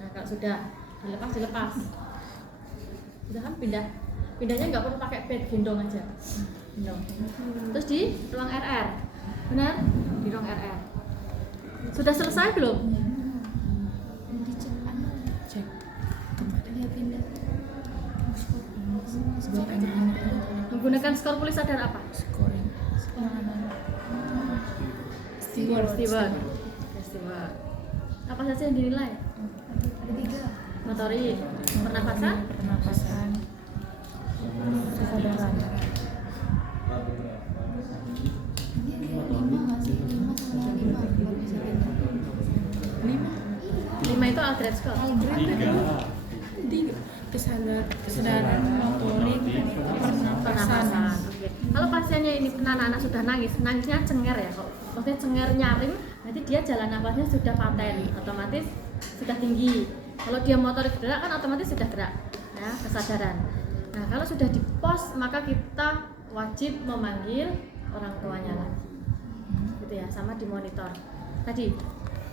Nah kalau sudah dilepas. Sudah kan pindahnya nggak perlu pakai bed, gendong aja. Gendong. Terus di ruang RR. Benar? Di ruang RR. Sudah selesai belum? cek Dia pindah. Menggunakan skor pulih sadar apa? scoring. Steward. Apa saja yang dinilai? Ada 3. Motorik, pernapasan, Pernapasan, kesadaran. Dia 5 nggak sih? 5 sama 5 kalau bisa pindah. 5 itu Aldred score. Tiga. Kesadaran, motorik, pernapasan. Pernapasan. Oke. Kalau pasiennya ini anak-anak sudah nangisnya cenger ya. Kalau maksudnya cenger nyaring, nanti dia jalan nafasnya sudah paten, otomatis sudah tinggi. Kalau dia motorik gerak kan otomatis sudah gerak, ya, kesadaran. Nah kalau sudah di pos maka kita wajib memanggil orang tuanya lagi, gitu ya, sama dimonitor. Tadi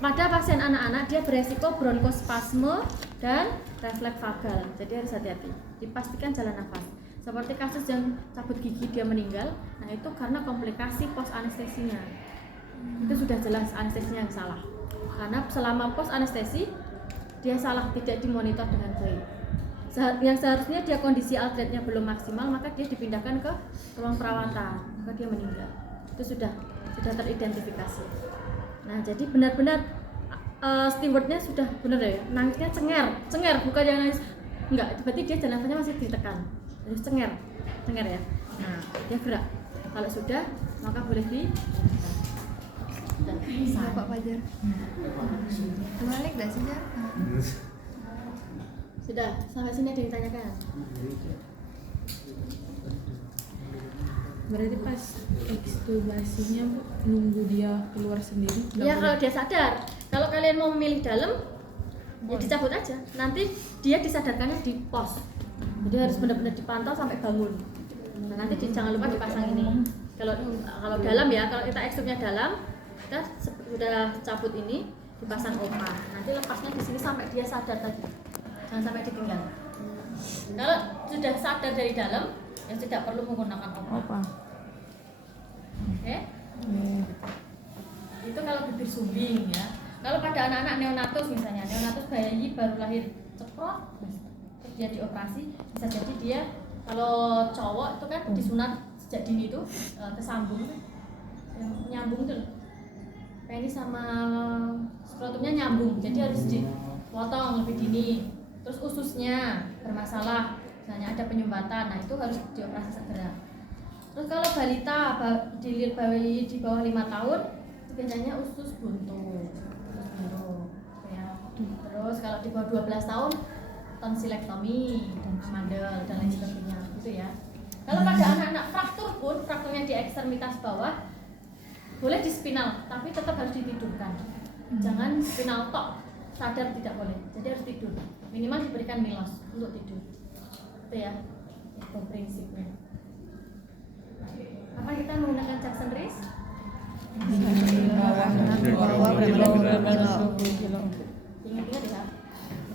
pada pasien anak-anak dia beresiko bronkospasme dan refleks vagal, jadi harus hati-hati. Dipastikan jalan nafas. Seperti kasus yang cabut gigi dia meninggal, nah itu karena komplikasi pos anestesinya. Itu sudah jelas anestesinya yang salah. Karena selama pos anestesi dia salah, tidak dimonitor dengan baik. Yang seharusnya dia kondisi Aldrednya belum maksimal, maka dia dipindahkan ke ruang perawatan, maka dia meninggal. Itu sudah teridentifikasi. Nah, jadi benar-benar stewardnya sudah benar ya, nangisnya cenger, bukan yang nangis enggak, berarti dia jalan nafasnya masih ditekan. Jadi cenger ya. Nah, dia gerak. Kalau sudah, maka boleh di Pak Fajar. Balik dah sih, Jar. Sudah, sampai sini ada yang ditanyakan? Berarti pas ekstubasinya Bu, nunggu dia keluar sendiri? Iya, kalau dia sadar. Kalau kalian mau memilih dalam, ya dicabut aja. Nanti dia disadarkannya di pos. Jadi harus benar-benar dipantau sampai bangun. Nah, nanti jangan lupa dipasang ini. Kalau dalam ya, kalau kita ekstubnya dalam, kita sudah cabut ini, dipasang opa. Nanti lepasnya di sini sampai dia sadar tadi. Jangan sampai ditinggal. Kalau sudah sadar dari dalam, ya tidak perlu menggunakan opa. Apa? Oke? Itu kalau bibir sumbing ya. Kalau pada anak-anak neonatus misalnya, neonatus bayi baru lahir ceprot, terus dia dioperasi, bisa jadi dia kalau cowok itu kan disunat sejak dini itu kesambung, yang nyambung itu loh. penis sama skrotumnya nyambung, jadi harus dipotong lebih dini. Terus ususnya bermasalah, misalnya ada penyumbatan, nah itu harus dioperasi segera. Terus kalau balita, bayi di bawah 5 tahun, itu biasanya usus buntu, ya. Terus kalau di bawah 12 tahun, tonsilektomi, amandel dan lain sebagainya, gitu ya. Kalau pada anak-anak fraktur pun, frakturnya di ekstremitas bawah, boleh di spinal, tapi tetap harus ditidurkan. Jangan spinal tok, sadar tidak boleh, jadi harus tidur. Minimal diberikan milos untuk tidur, itu ya, itu prinsipnya. Apa kita menggunakan Jackson Race? Ingat-ingat ya.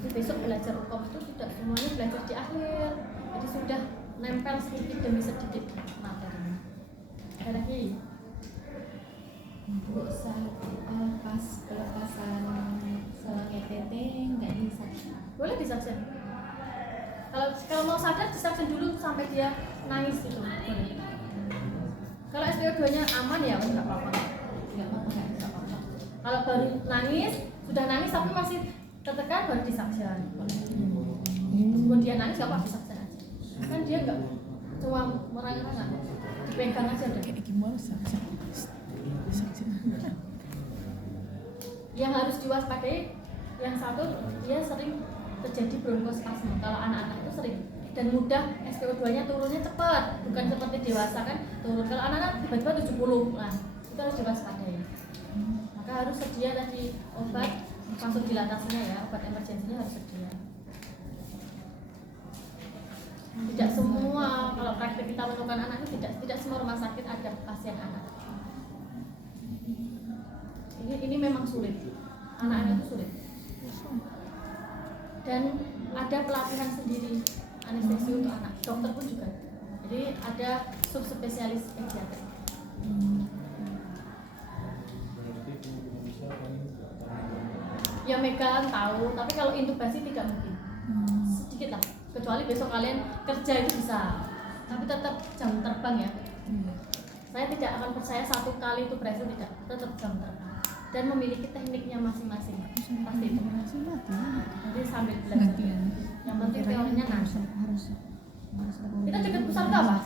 Jadi besok belajar hukum itu tidak semuanya belajar di akhir. Jadi sudah nempel sedikit demi sedikit materinya. Ada lagi? Bu, pas pelepasan selang ETT nggak disaksin. Boleh disaksin. Kalau mau sadar disaksin dulu sampai dia nangis itu. Boleh. Kalau SPO2-nya aman ya nggak apa-apa. Nggak apa-apa. Kalau baru nangis, sudah nangis tapi masih tertekan baru disaksin. Meskipun dia nangis nggak apa-apa disaksin aja. Kan dia nggak cuma merangkak, dipegang aja udah. Kayak gimana sakit? Yang harus diwaspadai, yang satu dia sering terjadi bronkospasme. Kalau anak-anak itu sering dan mudah SPO2-nya turunnya cepat, bukan seperti dewasa kan turun. Kalau anak-anak tiba-tiba 70, nah itu harus diwaspadai. Maka harus sedia tadi obat vasodilatasinya ya, obat emergensinya harus sedia. Tidak semua, kalau praktek kita menemukan anak itu tidak semua rumah sakit ada pasien anak. Ini memang sulit, anak-anak itu sulit. Dan ada pelatihan sendiri anestesi untuk anak, dokter pun juga. Jadi ada subspesialis pediatri. Ya megang tahu, tapi kalau intubasi tidak mungkin. Sedikit lah, kecuali besok kalian kerja itu bisa, tapi tetap jam terbang ya. Saya tidak akan percaya satu kali itu berhasil, tidak, tetap jam terbang dan memiliki tekniknya masing-masing. Pasti itu. Nanti sambil belajar. Yang penting teorinya nanti. Kita dekat pusat itu apa?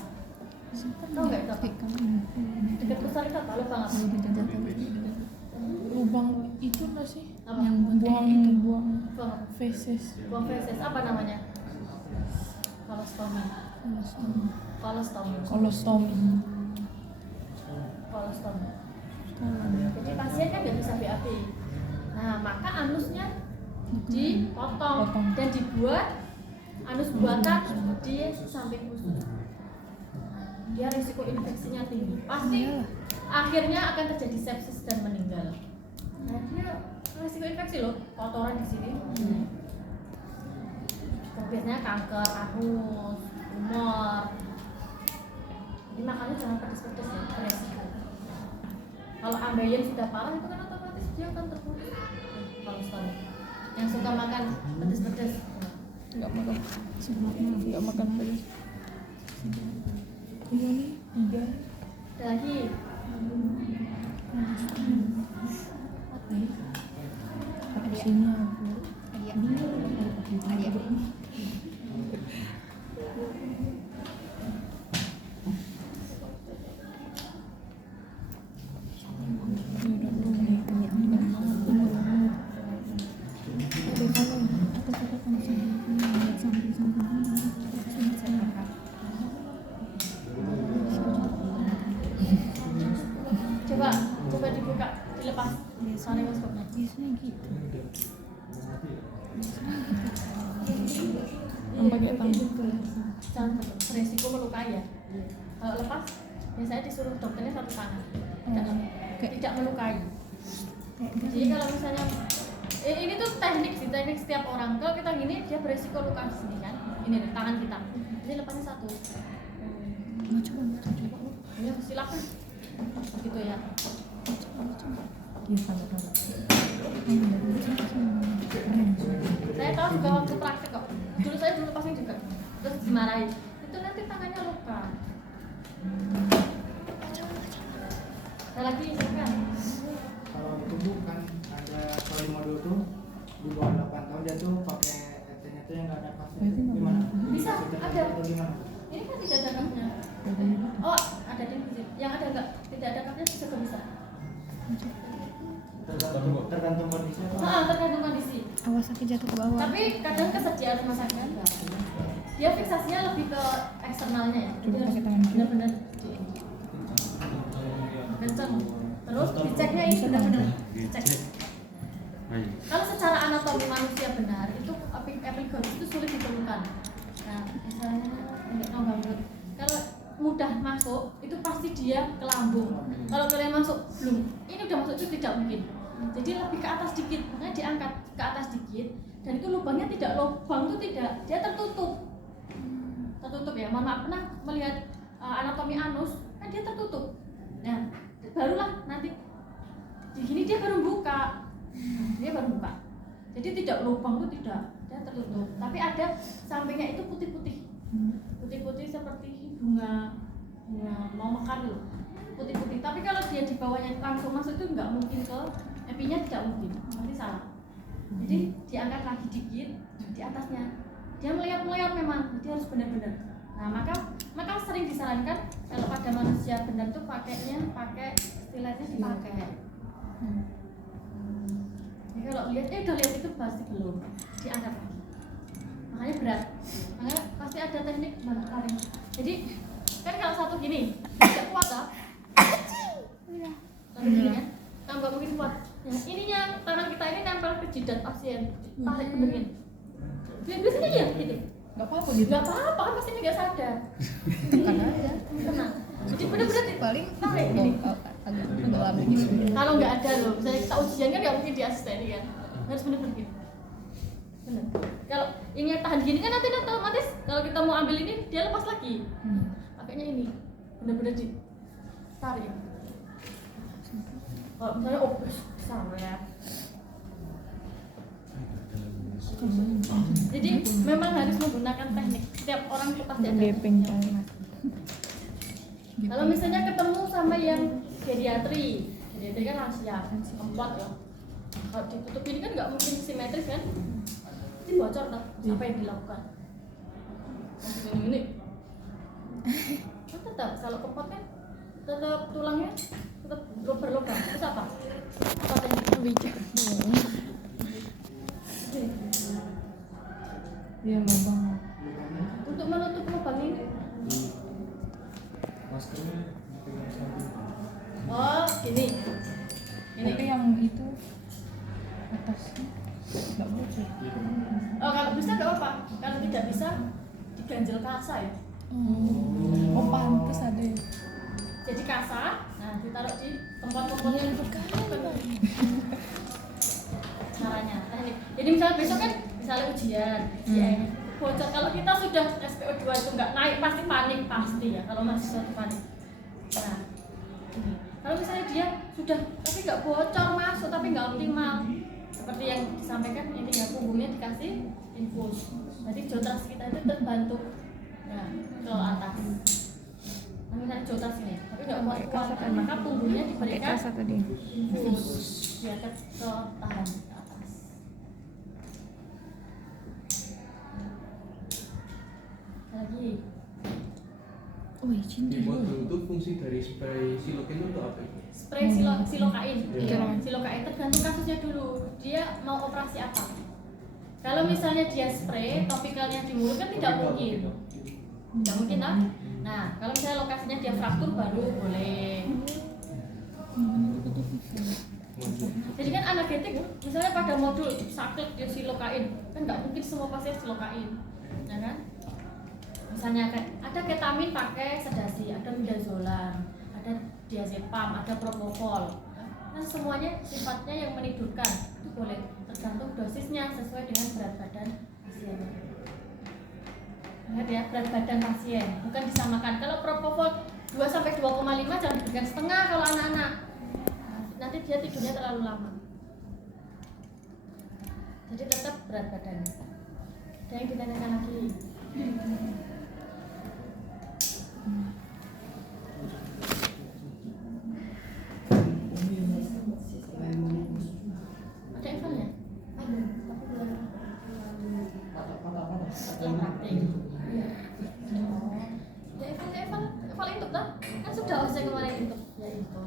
Tahu nggak itu apa? Dekat pusat itu apa? Lubang apa? Lubang itu nggak sih? Apa? Buang Buang. feses. Buang feses apa namanya? Kolostomi. Kolostomi. Jadi pasien kan nggak bisa BAB. Nah maka anusnya dipotong dan dibuat anus buatan di samping usus. Dia risiko infeksinya tinggi. Pasti akhirnya akan terjadi sepsis dan meninggal. Nah dia risiko infeksi loh, kotoran di sini. Biasanya kanker anus, tumor. Jadi makanya jangan pedes-pedes ya, beresiko. Kalau ambeien sudah parah itu kan otomatis dia akan terputus. Kalau story yang suka makan pedes-pedes Nggak makan pedas. Iya nih, enggak. ada lagi Sini coba dibuka, dilepas saremaskopnya. Biasanya gitu. pakai tangan. Jangan beresiko melukai ya. Kalau lepas biasanya disuruh dokternya satu tangan, tidak melukai. Jadi kalau misalnya ini tuh teknik sih, teknik setiap orang. Kalau kita gini dia beresiko luka di sini kan, ini nih, tangan kita. Jadi lepasnya satu. Ya silakan. Begitu ya. Saya tahu juga waktu praktek kok. Dulu saya dulu pasang juga, terus dimarahin. Itu nanti tangannya luka. Ada lagi silakan. Kalau dia tuh pakai ET-nya tuh yang nggak ada pasnya. Berarti nggak Gimana? boleh. Bisa, Sudah ada. atau gimana? Ini kan tidak ada kapnya. Oh, ada di sini. Yang ada enggak? Tidak ada kapnya juga bisa. Tergantung kondisi atau? Tergantung kondisi. Awas sakit jatuh ke bawah. Tapi kadang kesediaan rumah sakit enggak. Dia fiksasinya lebih ke eksternalnya ya. Jadi Coba harus pakai tangan kiri. benar-benar kenceng. Terus diceknya ini benar-benar dicek. Kalau secara anatomi manusia benar itu epiglottis itu sulit ditemukan. Nah, misalnya enggak tahu banget. Kalau mudah masuk itu pasti dia ke lambung. Kalau kalian masuk belum, ini udah masuk itu tidak mungkin. Jadi lebih ke atas dikit, makanya diangkat ke atas dikit dan itu lubangnya tidak lubang itu tidak, dia tertutup. Tertutup ya. Mohon maaf, pernah melihat anatomi anus kan dia tertutup. Nah, barulah nanti di sini dia baru buka. Dia baru buka. Jadi tidak lubang itu tidak, dia tertutup. Tapi ada sampingnya itu putih-putih. Putih-putih seperti bunga mau mekar loh. Putih-putih. Tapi kalau dia di bawahnya langsung masuk itu nggak mungkin ke epinya, tidak mungkin. Nanti salah. Jadi diangkat lagi dikit di atasnya. Dia melihat memang, jadi harus benar-benar. Nah, maka sering disarankan kalau pada manusia benar tuh pakai stiletnya dipakai. Jadi kalau lihat udah lihat itu pasti belum, diangkat lagi. Makanya berat. Makanya pasti ada teknik mana lari. Jadi kan kalau satu gini tidak kuat lah. Satu gini kan, nggak mungkin kuat. Nah, ininya tangan kita ini nempel ke jidat pasien, tarik benerin. Biasanya ya gitu. Nggak apa-apa gitu. Nggak apa-apa kan pasti nggak sadar. Bukan aja. Tenang. Jadi bener-bener Paling tarik gini. agak lama gitu. Kalau nggak ada loh, misalnya kita ujian kan nggak mungkin di asisten kan, harus bener-bener gitu. Bener. Kalau ini tahan gini kan nanti otomatis kalau kita mau ambil ini dia lepas lagi. Pakainya ini bener-bener ditarik. Kalau misalnya besar ya. Jadi memang harus menggunakan teknik. Setiap orang itu pasti ada. Gepeng tekniknya. Kalau misalnya ketemu sama yang geriatri kan lansia, empat ya. Kalau ditutup ini kan nggak mungkin simetris kan? Ini bocor tak? Apa yang dilakukan? Ini. Kan tetap kalau kempot kan tetap tulangnya tetap berlubang. Terus apa? Apa tekniknya? Bijak. Iya lubang. Untuk menutup lubang ini. Maskernya dipegang samping. Oh, gini. Tapi yang itu atasnya nggak bocor. Oh, kalau bisa nggak apa-apa. Kalau tidak bisa diganjel kasa ya. Oh pantes ada ya. Jadi kasa, nah ditaruh di tempat-tempat yang caranya teknik. Jadi misalnya besok kan misalnya ujian, bocor. Kalau kita sudah SPO2 itu nggak naik pasti panik pasti ya. Kalau mahasiswa itu panik. Nah, ini. Kalau misalnya dia sudah tapi nggak bocor masuk tapi nggak optimal, seperti yang disampaikan ini ya punggungnya dikasih infus. Jadi jotras kita itu terbantu. Nah, ke atas. Nah, misalnya jotras ini, tapi nggak kuat, maka punggungnya diberikan tadi. infus biar ke tahan ke atas. Lagi. Oh izin Di modul itu fungsi dari spray silokin itu apa itu? Spray silokain. Iya. Silokain tergantung kasusnya dulu. Dia mau operasi apa? Kalau misalnya dia spray topikalnya di mulut kan tidak mungkin. Tidak mungkin lah. Nah, kalau misalnya lokasinya dia fraktur baru boleh. Jadi kan analgetik, misalnya pada modul sakit dia silokain, kan nggak mungkin semua pasien silokain, ya kan? Misalnya ada ketamin pakai sedasi, ada midazolam, ada diazepam, ada propofol. Nah semuanya sifatnya yang menidurkan itu boleh, tergantung dosisnya sesuai dengan berat badan pasien. Ingat ya, berat badan pasien bukan disamakan. Kalau propofol 2 sampai 2,5 jangan diberikan setengah kalau anak-anak. Nanti dia tidurnya terlalu lama. Jadi tetap berat badannya. Ada yang ditanyakan lagi? Ada Evan ya? Ada, tapi belum. setelah praktik. Ya Eval itu kan sudah saya kemarin itu. Ya itu.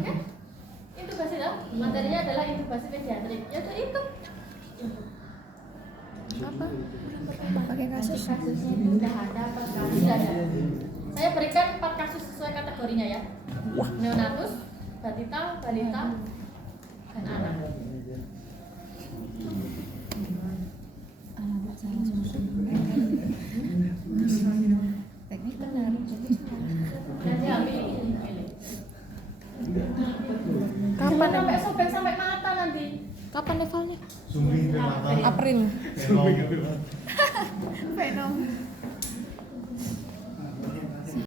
Oke? Intubasi lah. Materinya adalah intubasi pediatrik. Ya udah itu. Apa? Pakai kasus. Kasusnya itu sudah ada per kali sudah ada. Saya berikan 4 kasus sesuai kategorinya ya. Neonatus, balita, dan anak. Alamat salah sumber. Teknik benar. Nanti ambil ini. Kapan Sampai sobek sampai mata nanti. Kapan levelnya? Zooming ke mata. April. Zooming ke mata.